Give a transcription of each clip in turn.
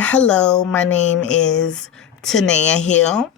Hello, my name is Tanea Hill.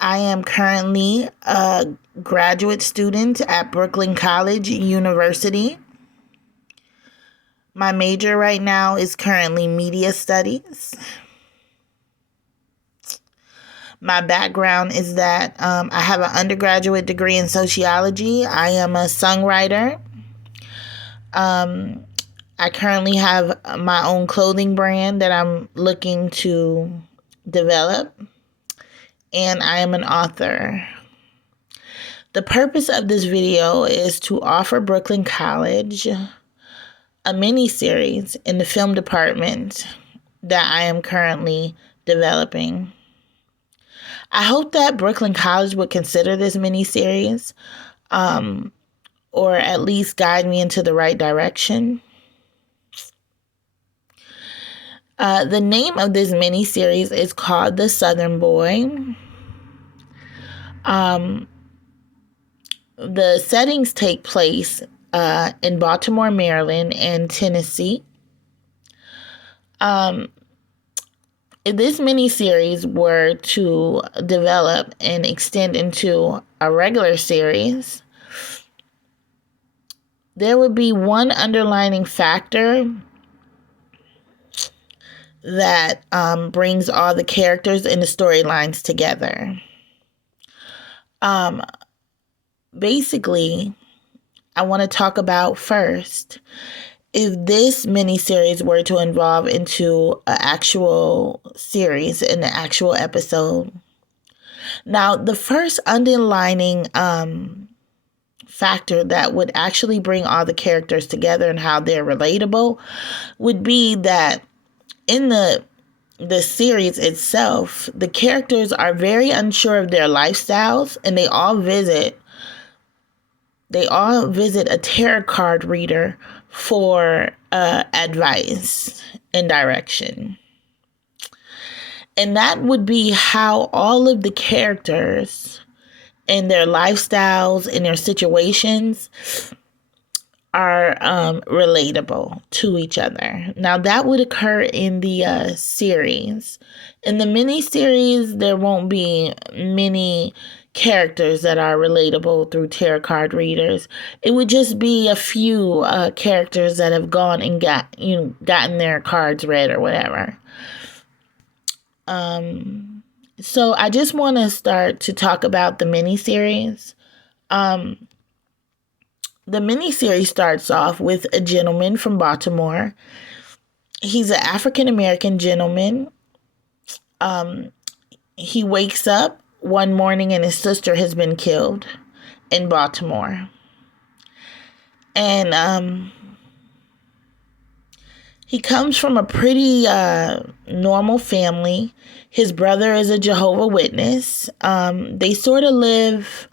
I am currently a graduate student at Brooklyn College University. My major right now is currently media studies. My background is that I have an undergraduate degree in sociology. I am a songwriter. Um, I currently have my own clothing brand that I'm looking to develop, and I am an author. The purpose of this video is to offer Brooklyn College a mini series in the film department that I am currently developing. I hope that Brooklyn College would consider this mini series, or at least guide me into the right direction. The name of this mini series is called The Southern Boy. The settings take place in Baltimore, Maryland, and Tennessee. If this miniseries were to develop and extend into a regular series, there would be one underlining factor that brings all the characters and the storylines together. Basically, I want to talk about first, if this miniseries were to evolve into an actual series, an actual episode. Now, the first underlining factor that would actually bring all the characters together and how they're relatable would be that in the series itself, the characters are very unsure of their lifestyles, and they all visit a tarot card reader for advice and direction. And that would be how all of the characters and their lifestyles and their situations are relatable to each other. Now, that would occur in the series. In the mini-series, there won't be many characters that are relatable through tarot card readers. It would just be a few characters that have gone and gotten their cards read or whatever. So I just want to start to talk about the miniseries. The miniseries starts off with a gentleman from Baltimore. He's an African American gentleman. He wakes up one morning and his sister has been killed in Baltimore. And he comes from a pretty normal family. His brother is a Jehovah's Witness. They sort of live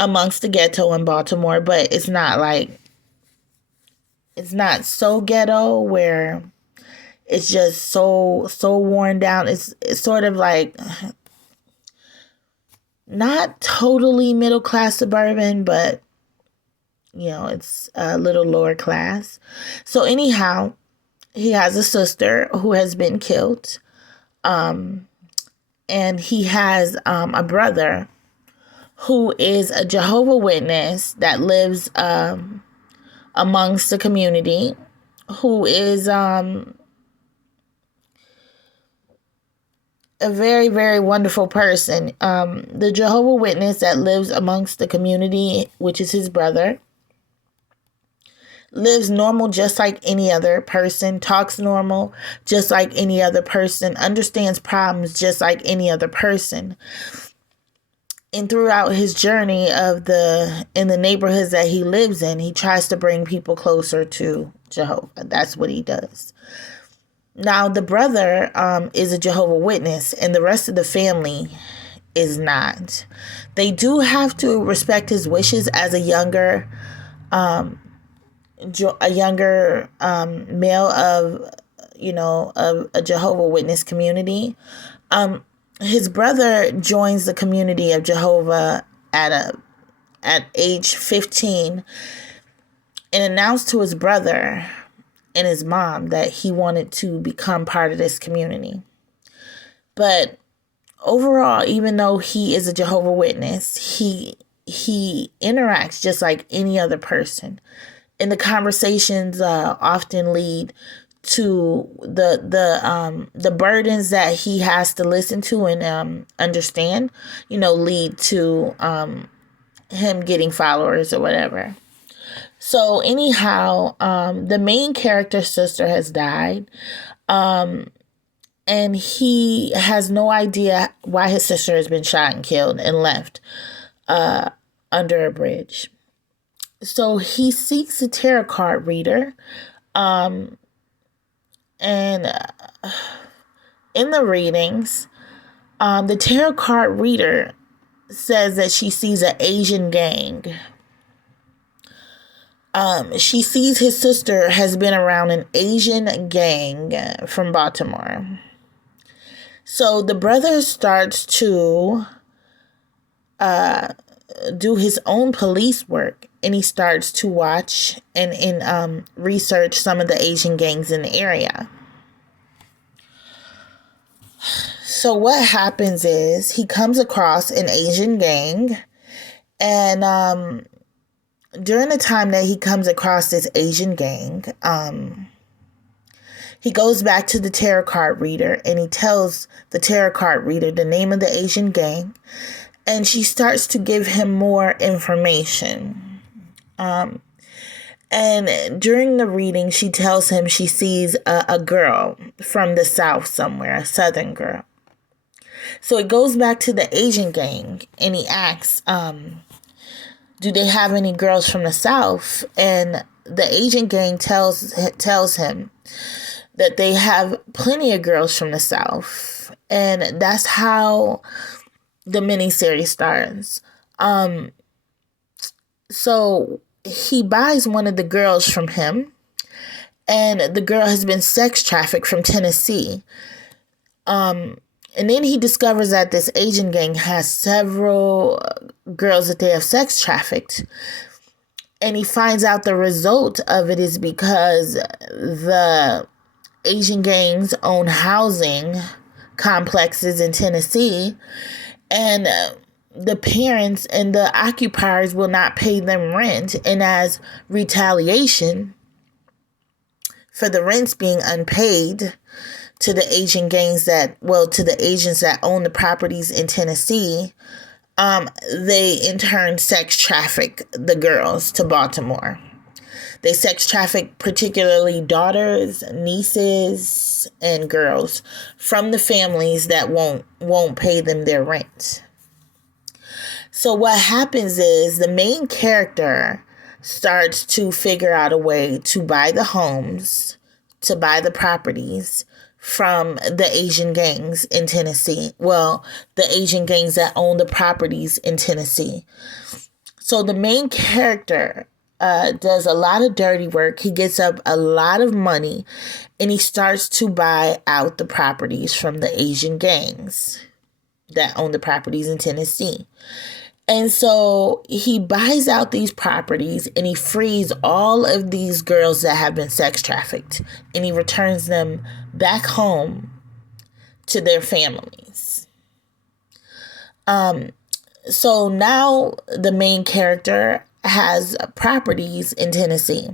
amongst the ghetto in Baltimore, but it's not so ghetto where it's just so worn down. It's sort of like not totally middle class suburban, but it's a little lower class. So anyhow, he has a sister who has been killed. And he has a brother who is a Jehovah's Witness that lives amongst the community, who is a very, very wonderful person. The Jehovah's Witness that lives amongst the community, which is his brother, lives normal just like any other person, talks normal just like any other person, understands problems just like any other person. And throughout his journey in the neighborhoods that he lives in, he tries to bring people closer to Jehovah. That's what he does. Now, the brother is a Jehovah's Witness, and the rest of the family is not. They do have to respect his wishes as a younger male of a Jehovah's Witness community. His brother joins the community of Jehovah at age 15 and announced to his brother and his mom that he wanted to become part of this community. But overall, even though he is a Jehovah's Witness, he interacts just like any other person. And the conversations often lead to the burdens that he has to listen to and understand, lead to him getting followers or whatever. So anyhow, the main character's sister has died. And he has no idea why his sister has been shot and killed and left under a bridge. So he seeks a tarot card reader. And in the readings, the tarot card reader says that she sees an Asian gang. She sees his sister has been around an Asian gang from Baltimore. So the brother starts to do his own police work, and he starts to watch and research some of the Asian gangs in the area. So what happens is he comes across an Asian gang, and during the time that he comes across this Asian gang, he goes back to the tarot card reader and he tells the tarot card reader the name of the Asian gang, and she starts to give him more information. And during the reading, she tells him she sees a girl from the South somewhere, a Southern girl. So it goes back to the Asian gang and he asks, do they have any girls from the South? And the Asian gang tells him that they have plenty of girls from the South. And that's how the miniseries starts. So he buys one of the girls from him, and the girl has been sex trafficked from Tennessee. And then he discovers that this Asian gang has several girls that they have sex trafficked. And he finds out the result of it is because the Asian gangs own housing complexes in Tennessee, and the parents and the occupiers will not pay them rent. And as retaliation for the rents being unpaid to the Asian gangs to the Asians that own the properties in Tennessee, they in turn sex traffic the girls to Baltimore. They sex traffic particularly daughters, nieces, and girls from the families that won't pay them their rent. So what happens is the main character starts to figure out a way to buy the homes, to buy the properties from the Asian gangs in Tennessee. Well, the Asian gangs that own the properties in Tennessee. So the main character does a lot of dirty work. He gets up a lot of money and he starts to buy out the properties from the Asian gangs that own the properties in Tennessee. And so he buys out these properties and he frees all of these girls that have been sex trafficked, and he returns them back home to their families. So now the main character has properties in Tennessee.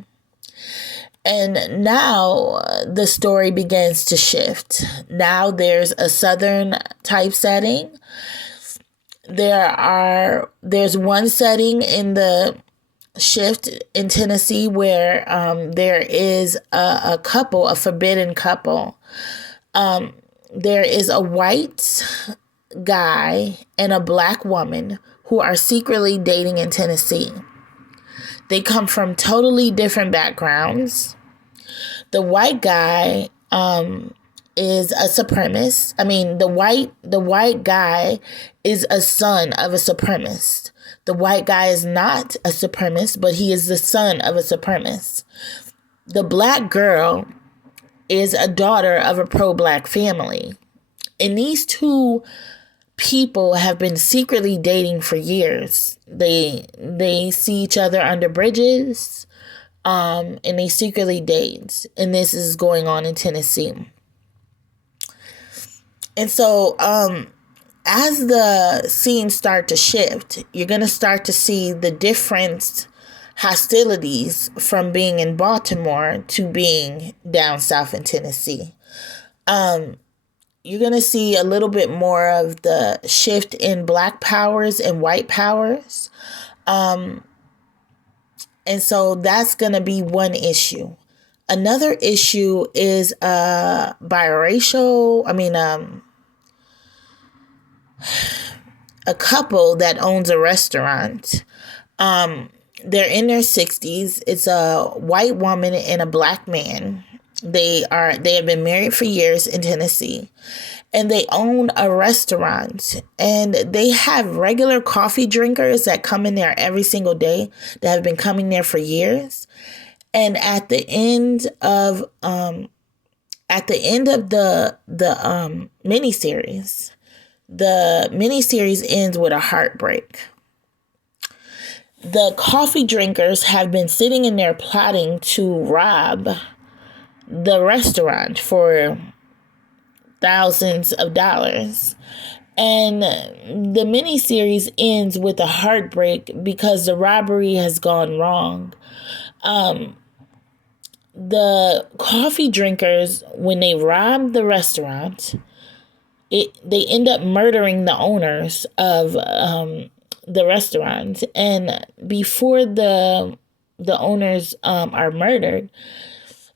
And now the story begins to shift. Now there's a Southern type setting. There's one setting in the shift in Tennessee where there is a couple, a forbidden couple. There is a white guy and a black woman who are secretly dating in Tennessee. They come from totally different backgrounds. The white guy is a supremacist. I mean, the white guy is a son of a supremacist. The white guy is not a supremacist, but he is the son of a supremacist. The black girl is a daughter of a pro-black family. And these two people have been secretly dating for years. They see each other under bridges. And they secretly date. And this is going on in Tennessee. And so, as the scenes start to shift, you're going to start to see the different hostilities from being in Baltimore to being down south in Tennessee. You're going to see a little bit more of the shift in black powers and white powers. And so that's going to be one issue. Another issue is a couple that owns a restaurant. They're in their 60s. It's a white woman and a black man. They have been married for years in Tennessee, and they own a restaurant, and they have regular coffee drinkers that come in there every single day that have been coming there for years. And at the end of the miniseries, the miniseries ends with a heartbreak. The coffee drinkers have been sitting in there plotting to rob the restaurant for thousands of dollars. And the miniseries ends with a heartbreak because the robbery has gone wrong. The coffee drinkers, when they rob the restaurant, they end up murdering the owners of the restaurant. And before the owners are murdered,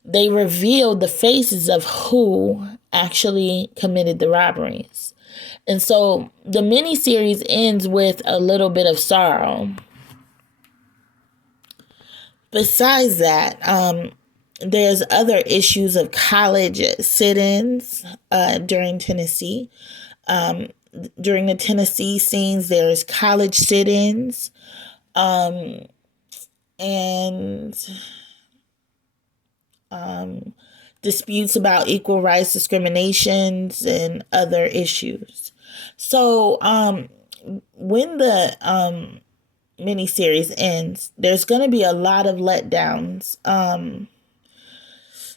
they reveal the faces of who actually committed the robberies. And so the miniseries ends with a little bit of sorrow. Besides that, there's other issues of college sit-ins during Tennessee. During the Tennessee scenes, there's college sit-ins, and disputes about equal rights discriminations and other issues. So when the miniseries ends, there's going to be a lot of letdowns.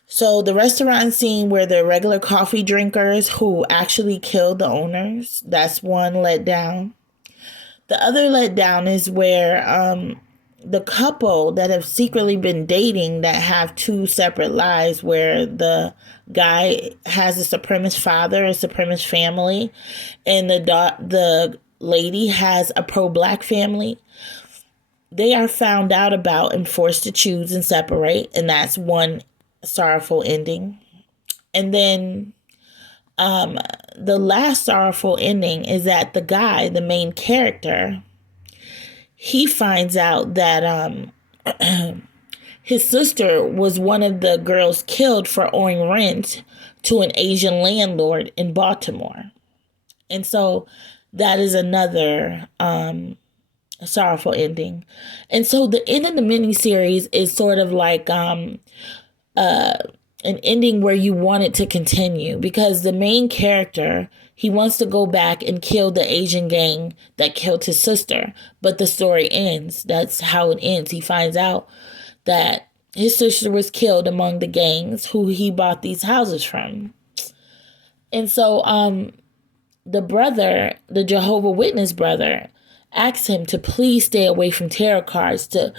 So the restaurant scene where the regular coffee drinkers who actually killed the owners, that's one letdown. The other letdown is where the couple that have secretly been dating that have two separate lives, where the guy has a supremacist father, a supremacist family, and the lady has a pro-black family. They are found out about and forced to choose and separate, and that's one sorrowful ending. And then the last sorrowful ending is that the guy, the main character, he finds out that his sister was one of the girls killed for owing rent to an Asian landlord in Baltimore. And so that is another sorrowful ending. And so the end of the miniseries is sort of like an ending where you want it to continue, because the main character, he wants to go back and kill the Asian gang that killed his sister, but the story ends. That's how it ends. He finds out that his sister was killed among the gangs who he bought these houses from. And so the brother, the Jehovah's Witness brother, asked him to please stay away from tarot cards, to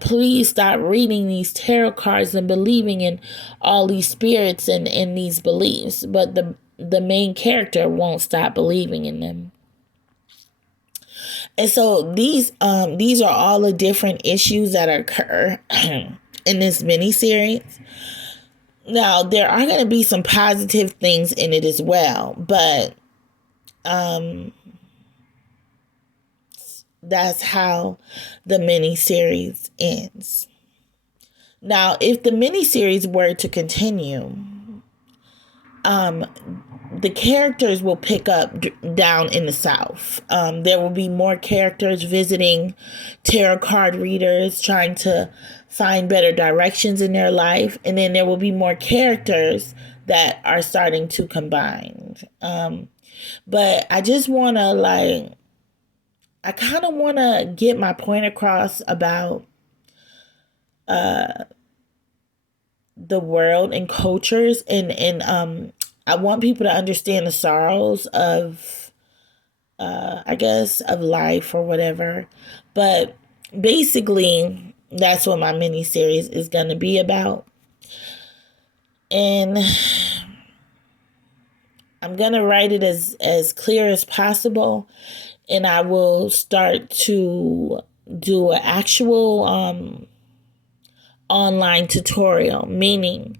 please stop reading these tarot cards and believing in all these spirits and these beliefs. But the main character won't stop believing in them. And so these are all the different issues that occur in this miniseries. Now, there are going to be some positive things in it as well, but that's how the miniseries ends. Now, if the miniseries were to continue, the characters will pick up down in the South. There will be more characters visiting tarot card readers, trying to find better directions in their life. And then there will be more characters that are starting to combine. But I just want to I kind of want to get my point across about the world and cultures, and I want people to understand the sorrows of I guess of life or whatever. But basically that's what my mini series is going to be about. And I'm going to write it as clear as possible, and I will start to do an actual online tutorial, meaning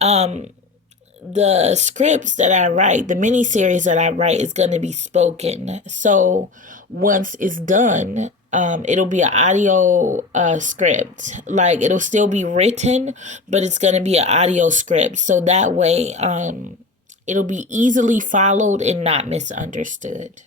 the scripts that I write, the mini series that I write is going to be spoken. So once it's done, it'll be an audio script. Like, it'll still be written, but it's going to be an audio script. So that way, it'll be easily followed and not misunderstood.